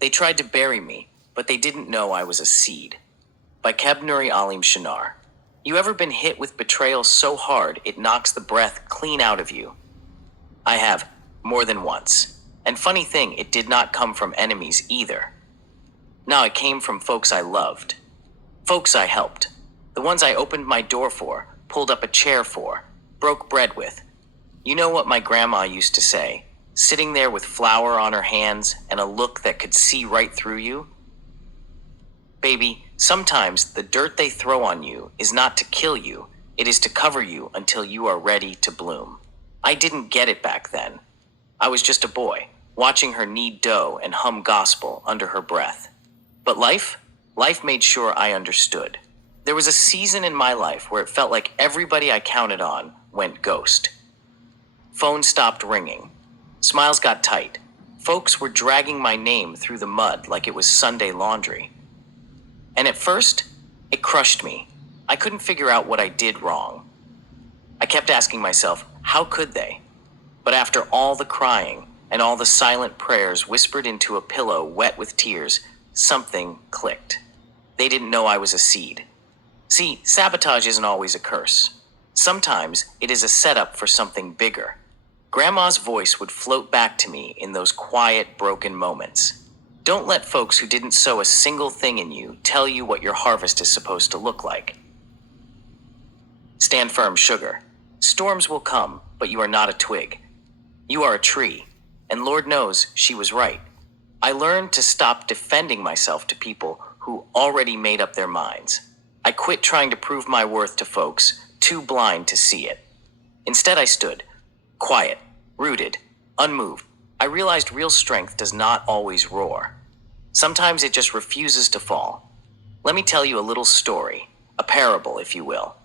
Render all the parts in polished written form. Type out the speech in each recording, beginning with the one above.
They tried to bury me, but they didn't know I was a seed. By Kebnuri Alim Shinar. You ever been hit with betrayal so hard it knocks the breath clean out of you? I have, more than once. And funny thing, it did not come from enemies either. No, it came from folks I loved. Folks I helped. The ones I opened my door for, pulled up a chair for, broke bread with. You know what my grandma used to say, sitting there with flour on her hands and a look that could see right through you? Baby, sometimes the dirt they throw on you is not to kill you, it is to cover you until you are ready to bloom. I didn't get it back then. I was just a boy, watching her knead dough and hum gospel under her breath. But life made sure I understood. There was a season in my life where it felt like everybody I counted on went ghost. Phone stopped ringing. Smiles got tight. Folks were dragging my name through the mud like it was Sunday laundry. And at first, it crushed me. I couldn't figure out what I did wrong. I kept asking myself, how could they? But after all the crying and all the silent prayers whispered into a pillow wet with tears, something clicked. They didn't know I was a seed. See, sabotage isn't always a curse. Sometimes it is a setup for something bigger. Grandma's voice would float back to me in those quiet, broken moments. Don't let folks who didn't sow a single thing in you tell you what your harvest is supposed to look like. Stand firm, sugar. Storms will come, but you are not a twig. You are a tree, and Lord knows she was right. I learned to stop defending myself to people who already made up their minds. I quit trying to prove my worth to folks too blind to see it. Instead, I stood, quiet, rooted, unmoved. I realized real strength does not always roar. Sometimes it just refuses to fall. Let me tell you a little story, a parable, if you will.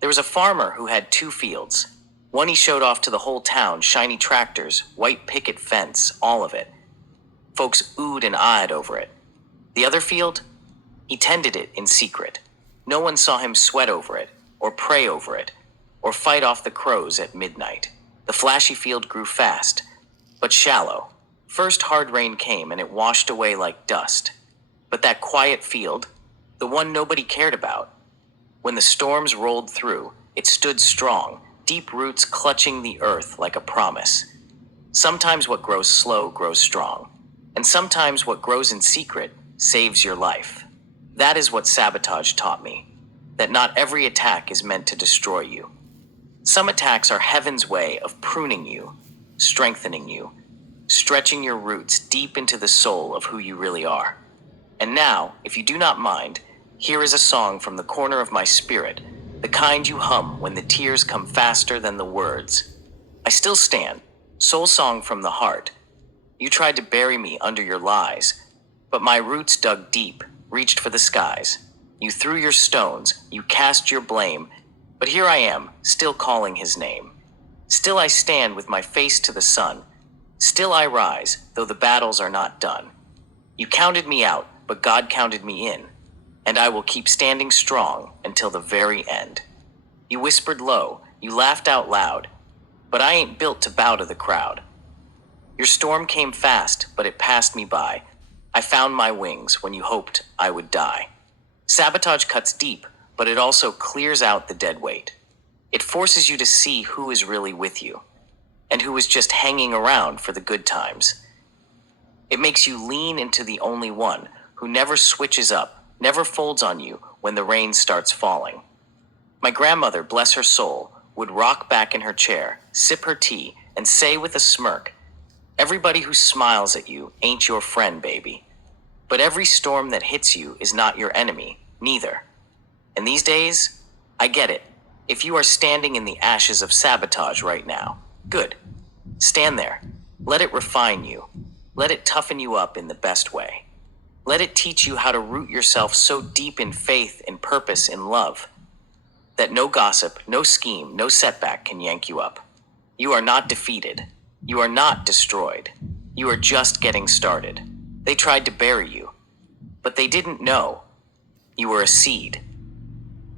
There was a farmer who had 2 fields. One he showed off to the whole town, shiny tractors, white picket fence, all of it. Folks oohed and ahed over it. The other field? He tended it in secret. No one saw him sweat over it, or pray over it, or fight off the crows at midnight. The flashy field grew fast, but shallow. First hard rain came and it washed away like dust. But that quiet field, the one nobody cared about, when the storms rolled through, it stood strong, deep roots clutching the earth like a promise. Sometimes what grows slow grows strong, and sometimes what grows in secret saves your life. That is what sabotage taught me, that not every attack is meant to destroy you. Some attacks are heaven's way of pruning you, strengthening you, stretching your roots deep into the soul of who you really are. And now, if you do not mind, here is a song from the corner of my spirit, the kind you hum when the tears come faster than the words. I still stand, soul song from the heart. You tried to bury me under your lies, but my roots dug deep, reached for the skies. You threw your stones, you cast your blame, but here I am, still calling his name. Still I stand with my face to the sun. Still I rise, though the battles are not done. You counted me out, but God counted me in, and I will keep standing strong until the very end. You whispered low, you laughed out loud, but I ain't built to bow to the crowd. Your storm came fast, but it passed me by. I found my wings when you hoped I would die. Sabotage cuts deep, but it also clears out the dead weight. It forces you to see who is really with you, and who is just hanging around for the good times. It makes you lean into the only one who never switches up, never folds on you when the rain starts falling. My grandmother, bless her soul, would rock back in her chair, sip her tea, and say with a smirk, "Everybody who smiles at you ain't your friend, baby. But every storm that hits you is not your enemy, neither." And these days, I get it. If you are standing in the ashes of sabotage right now, good. Stand there. Let it refine you. Let it toughen you up in the best way. Let it teach you how to root yourself so deep in faith, in purpose, in love, that no gossip, no scheme, no setback can yank you up. You are not defeated. You are not destroyed. You are just getting started. They tried to bury you, but they didn't know you were a seed.